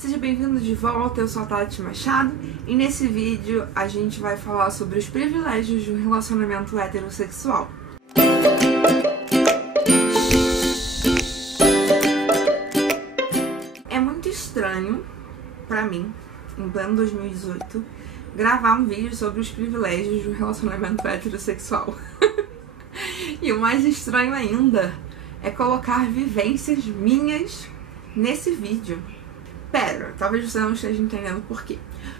Seja bem-vindo de volta, eu sou a Tati Machado e nesse vídeo a gente vai falar sobre os privilégios de um relacionamento heterossexual. É muito estranho pra mim, em pleno 2018, gravar um vídeo sobre os privilégios de um relacionamento heterossexual. E o mais estranho ainda é colocar vivências minhas nesse vídeo. Pera, talvez você não esteja entendendo por quê,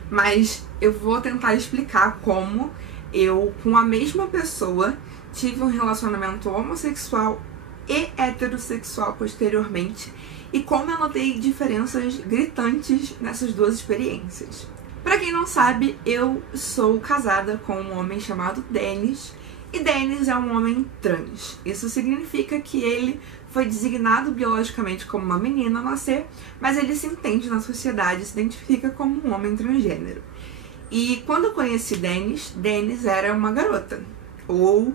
mas eu vou tentar explicar como eu, com a mesma pessoa, tive um relacionamento homossexual e heterossexual posteriormente e como eu notei diferenças gritantes nessas duas experiências. Pra quem não sabe, eu sou casada com um homem chamado Denis, e Denis é um homem trans. Isso significa que ele foi designado biologicamente como uma menina ao nascer, mas ele se entende na sociedade e se identifica como um homem transgênero. E quando eu conheci Denis, Denis era uma garota, ou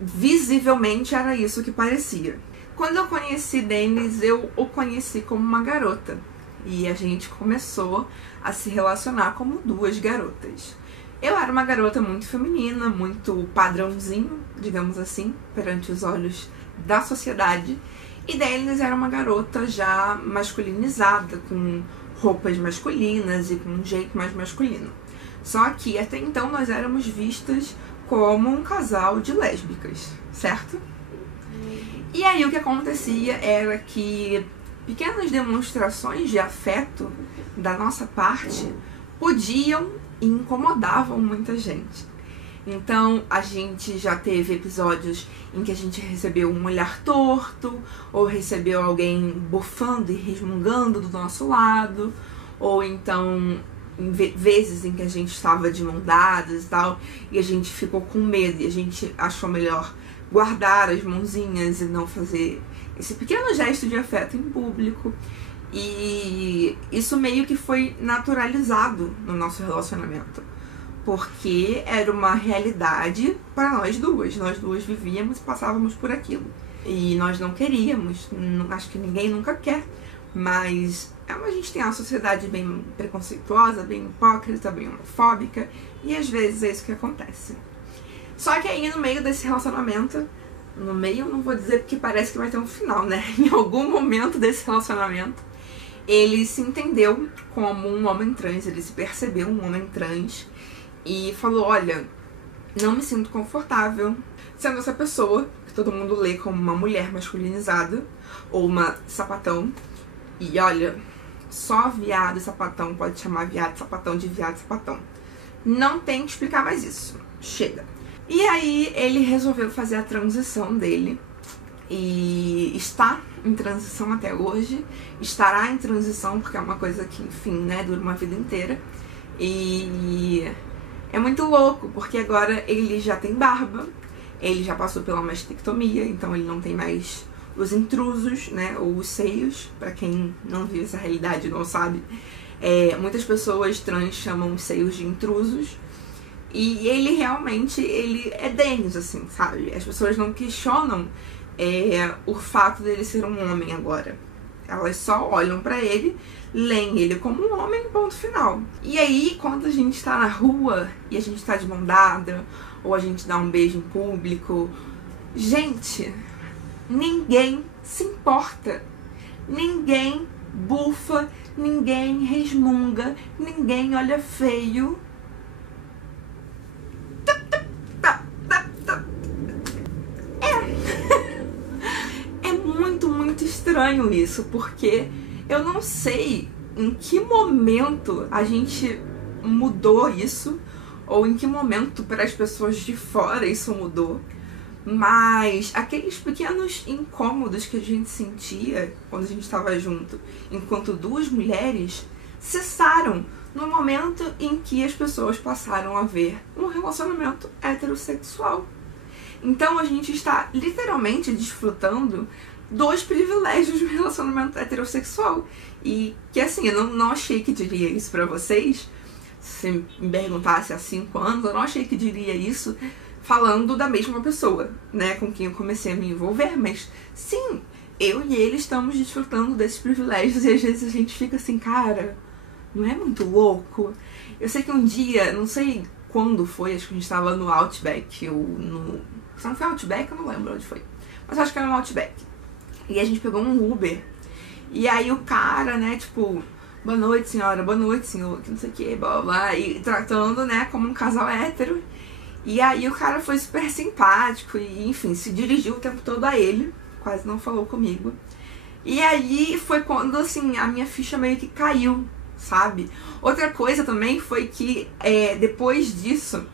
visivelmente era isso que parecia. Quando eu conheci Denis, eu o conheci como uma garota, e a gente começou a se relacionar como duas garotas. Eu era uma garota muito feminina, muito padrãozinho, digamos assim, perante os olhos da sociedade. E Denis era uma garota já masculinizada, com roupas masculinas e com um jeito mais masculino. Só que até então nós éramos vistas como um casal de lésbicas, certo? E aí o que acontecia era que pequenas demonstrações de afeto da nossa parte podiam e incomodavam muita gente. Então a gente já teve episódios em que a gente recebeu um olhar torto, ou recebeu alguém bufando e resmungando do nosso lado, ou então vezes em que a gente estava de mão dadas e tal, e a gente ficou com medo e a gente achou melhor guardar as mãozinhas e não fazer esse pequeno gesto de afeto em público. E isso meio que foi naturalizado no nosso relacionamento, porque era uma realidade para nós duas vivíamos e passávamos por aquilo. E nós não queríamos, acho que ninguém nunca quer, mas a gente tem uma sociedade bem preconceituosa, bem hipócrita, bem homofóbica, e às vezes é isso que acontece. Só que aí no meio desse relacionamento, no meio não vou dizer porque parece que vai ter um final, né? Em algum momento desse relacionamento, ele se entendeu como um homem trans, ele se percebeu um homem trans e falou: olha, não me sinto confortável sendo essa pessoa que todo mundo lê como uma mulher masculinizada ou uma sapatão. E olha, só viado e sapatão pode chamar viado e sapatão. Não tem que explicar mais isso. Chega. E aí ele resolveu fazer a transição dele e está em transição até hoje, estará em transição porque é uma coisa que, enfim, né, dura uma vida inteira. E é muito louco, porque agora ele já tem barba, ele já passou pela mastectomia, então ele não tem mais os intrusos, né, ou os seios, pra quem não viu essa realidade e não sabe. Muitas pessoas trans chamam os seios de intrusos, e ele realmente, ele é Denis, assim, sabe? As pessoas não questionam o fato dele ser um homem agora. Elas só olham pra ele, leem ele como um homem, ponto final. E aí, quando a gente tá na rua e a gente tá de mão dada, ou a gente dá um beijo em público, gente, ninguém se importa. Ninguém bufa, ninguém resmunga, ninguém olha feio. Muito estranho isso, porque eu não sei em que momento a gente mudou isso, ou em que momento para as pessoas de fora isso mudou, mas aqueles pequenos incômodos que a gente sentia quando a gente estava junto, enquanto duas mulheres, cessaram no momento em que as pessoas passaram a ver um relacionamento heterossexual. Então a gente está literalmente desfrutando dos privilégios de um relacionamento heterossexual. E que assim, eu não achei que diria isso pra vocês. Se me perguntasse há 5 anos, eu não achei que diria isso falando da mesma pessoa, né, com quem eu comecei a me envolver. Mas sim, eu e ele estamos desfrutando desses privilégios e às vezes a gente fica assim, cara, não é muito louco? Eu sei que um dia, não sei quando foi, acho que a gente tava no Outback, ou no... Se não foi Outback, eu não lembro onde foi. Mas eu acho que era no Outback. E a gente pegou um Uber. E aí o cara, né, tipo, boa noite, senhora, boa noite, senhor, que não sei o que, blá, blá, blá. E tratando, né, como um casal hétero. E aí o cara foi super simpático e, enfim, se dirigiu o tempo todo a ele. Quase não falou comigo. E aí foi quando, assim, a minha ficha meio que caiu, sabe? Outra coisa também foi que, depois disso,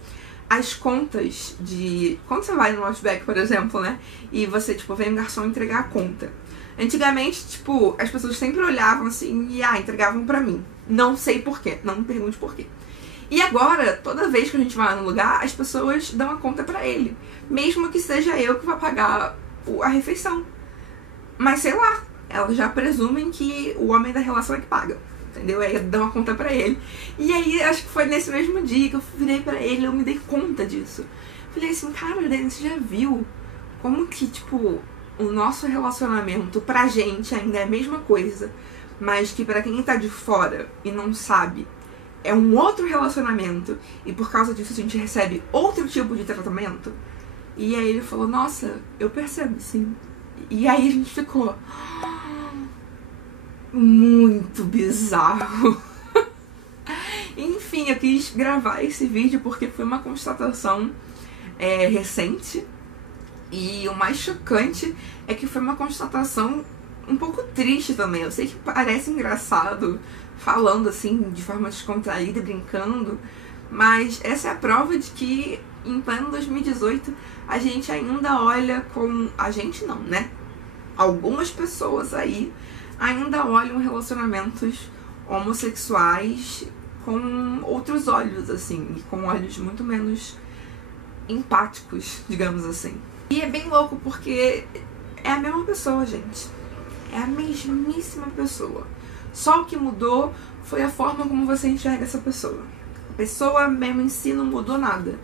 as contas de... Quando você vai no Outback, por exemplo, né? E você, tipo, vem um garçom entregar a conta. Antigamente, tipo, as pessoas sempre olhavam assim e, entregavam pra mim. Não sei porquê, não me pergunte porquê. E agora, toda vez que a gente vai no lugar, as pessoas dão a conta pra ele. Mesmo que seja eu que vá pagar a refeição. Mas sei lá, elas já presumem que o homem da relação é que paga. Entendeu? Aí dão a conta pra ele. E aí, acho que foi nesse mesmo dia que eu virei pra ele, eu me dei conta disso. Falei assim, cara, Dani, você já viu como que, tipo, o nosso relacionamento pra gente ainda é a mesma coisa, mas que pra quem tá de fora e não sabe, é um outro relacionamento, e por causa disso a gente recebe outro tipo de tratamento? E aí ele falou, nossa, eu percebo, sim. E aí a gente ficou muito bizarro. Enfim, eu quis gravar esse vídeo porque foi uma constatação recente. E o mais chocante é que foi uma constatação um pouco triste também. Eu sei que parece engraçado, falando assim, de forma descontraída e brincando, mas essa é a prova de que em pleno 2018 a gente ainda olha com... A gente não, né? Algumas pessoas aí ainda olham relacionamentos homossexuais com outros olhos, assim, e com olhos muito menos empáticos, digamos assim. E é bem louco porque é a mesma pessoa, gente. É a mesmíssima pessoa. Só o que mudou foi a forma como você enxerga essa pessoa. A pessoa mesmo em si não mudou nada.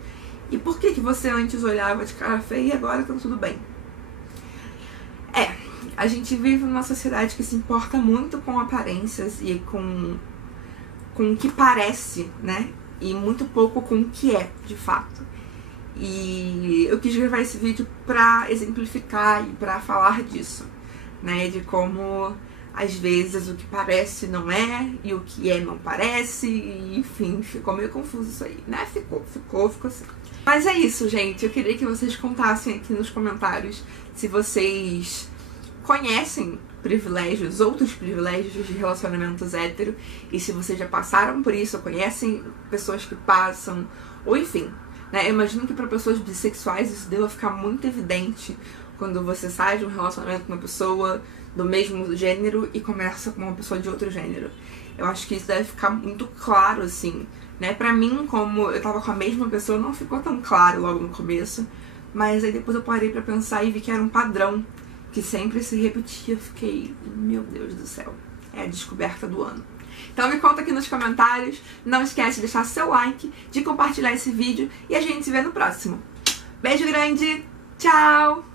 E por que você antes olhava de cara feia e agora tá tudo bem? A gente vive numa sociedade que se importa muito com aparências e com o que parece, né? E muito pouco com o que é, de fato. E eu quis gravar esse vídeo pra exemplificar e pra falar disso, né? De como, às vezes, o que parece não é, e o que é não parece, e, enfim, ficou meio confuso isso aí, né? Ficou assim. Mas é isso, gente. Eu queria que vocês contassem aqui nos comentários se vocês conhecem privilégios, outros privilégios de relacionamentos hétero, e se vocês já passaram por isso, ou conhecem pessoas que passam, ou enfim, né? Eu imagino que para pessoas bissexuais isso deva ficar muito evidente quando você sai de um relacionamento com uma pessoa do mesmo gênero e começa com uma pessoa de outro gênero. Eu acho que isso deve ficar muito claro, assim, né? Pra mim, como eu tava com a mesma pessoa, não ficou tão claro logo no começo, mas aí depois eu parei pra pensar e vi que era um padrão que sempre se repetia. Fiquei, meu Deus do céu, é a descoberta do ano. Então me conta aqui nos comentários, não esquece de deixar seu like, de compartilhar esse vídeo e a gente se vê no próximo. Beijo grande, tchau!